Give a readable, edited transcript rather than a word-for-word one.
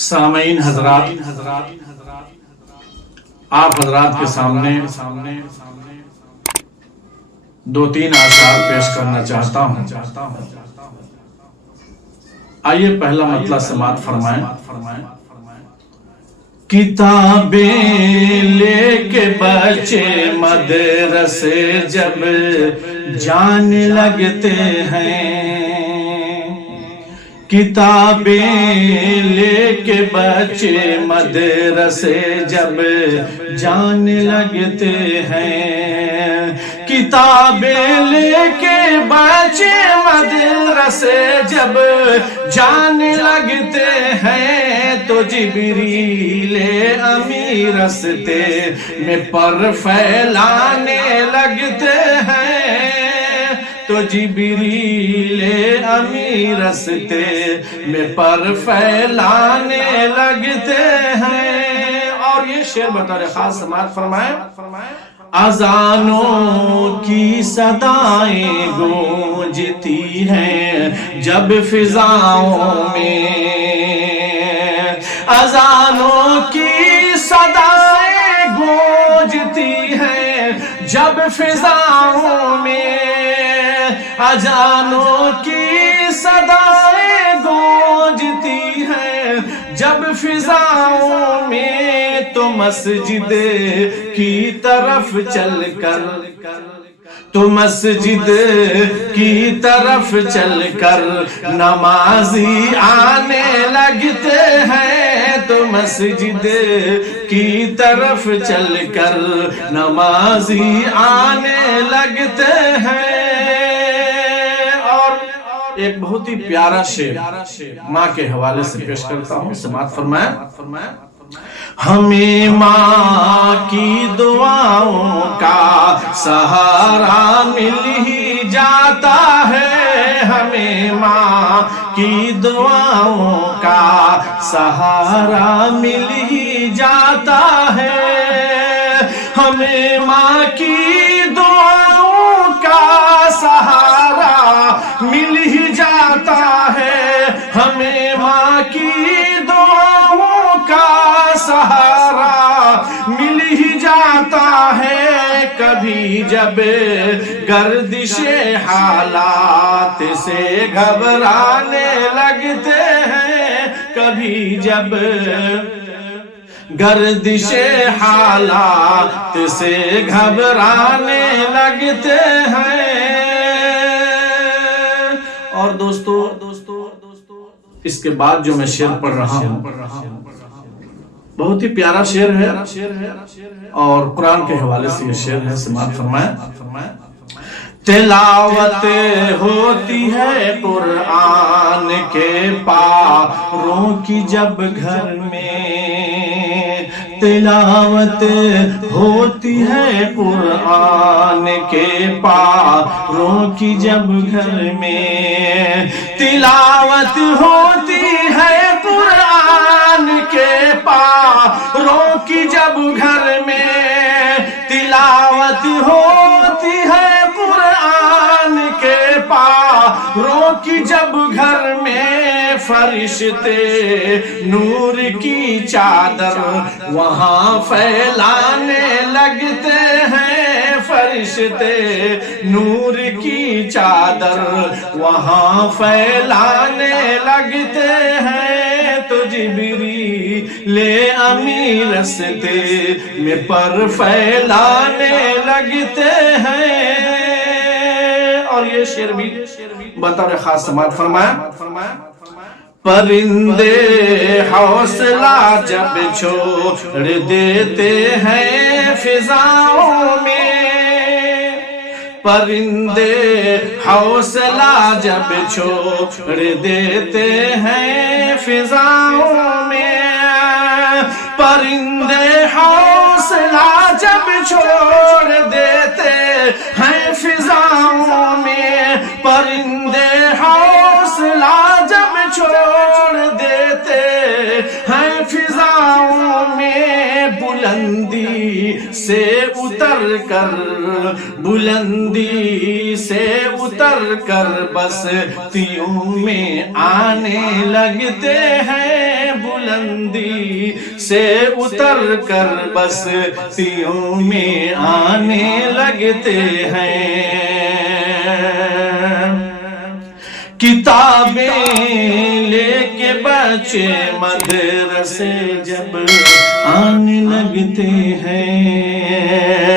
سامعین حضرات، آپ حضرات کے سامنے دو تین آثار پیش کرنا چاہتا ہوں۔ آئیے پہلا مطلب سماعت فرمائیں۔ کتابیں لے کے بچے مدرسے جب جانے لگتے ہیں، کتابیں لے کے بچے مدرسے جب جانے لگتے ہیں، کتابیں لے کے بچے مدرسے جب جانے لگتے ہیں، تو جبریل امی رستے میں پر پھیلانے لگتے ہیں، تو جبریل امی رستے میں پر پھیلانے لگتے ہیں۔ اور یہ شعر بطور خاص سماعت فرمائیں۔ اذانوں کی صدائیں گونجتی ہیں جب فضاؤں میں، اذانوں کی صدائیں گونجتی ہیں جب فضاؤں میں، اذانوں کی صدائیں گونجتی ہیں جب فضاؤں میں، تو مسجد کی طرف چل کر، تو مسجد کی طرف چل کر نمازی آنے لگتے ہیں، تو مسجد کی طرف چل کر نمازی آنے لگتے ہیں۔ اور ایک بہت ہی پیارا شعر ماں کے حوالے سے پیش کرتا ہوں، سماعت فرمائیں۔ ہمیں ماں کی دعاؤں کا سہارا مل ہی جاتا ہے، ہمیں ماں کی دعاؤں کا سہارا مل ہی جاتا ہے، ہمیں ماں کی دعاؤں کا سہارا مل ہی جاتا ہے، ہمیں ماں کی دعاؤں کا سہارا مل ہی جاتا ہے، کبھی جب گردش حالات سے گھبرانے لگتے ہیں، کبھی جب گردش حالات سے گھبرانے لگتے ہیں۔ اور دوستو اس کے بعد جو میں شعر پڑھ رہا ہوں بہت ہی پیارا شعر ہے اور قرآن کے حوالے سے یہ شعر ہے، سماعت فرمائیں۔ تلاوت ہوتی ہے قرآن کے پاروں کی جب گھر میں، تلاوت ہوتی ہے قرآن کے پاروں کی جب گھر میں، تلاوت ہوتی ہے قرآن کے پاروں کی جب گھر میں، تلاوت ہوتی ہے قرآن کے پاروں کی جب گھر میں، فرشتے نور کی چادر وہاں پھیلانے لگتے ہیں، فرشتے نور کی چادر وہاں پھیلانے لگتے ہیں، تو جبریل امی رستے میں پر پھیلانے لگتے ہیں۔ اور یہ شعر بھی بطور خاص سماعت فرمائیں۔ پرندے حوصلہ جب چھوڑ دیتے ہیں فضاؤں میں، پرندے حوصلہ جب چھوڑ دیتے ہیں فضاؤں میں، پرندے حوصلہ جب چھوڑ دیتے ہیں فضاؤں میں، پرندے حوصلہ جب چھوڑ دیتے ہیں فضاؤں میں، بلندی سے اتر کر، بلندی سے اتر کر بستیوں میں آنے لگتے ہیں، بلندی سے اتر کر بستیوں میں آنے لگتے ہیں، کتابیں لے کے بچے مدرسے جب آنے لگتے ہیں،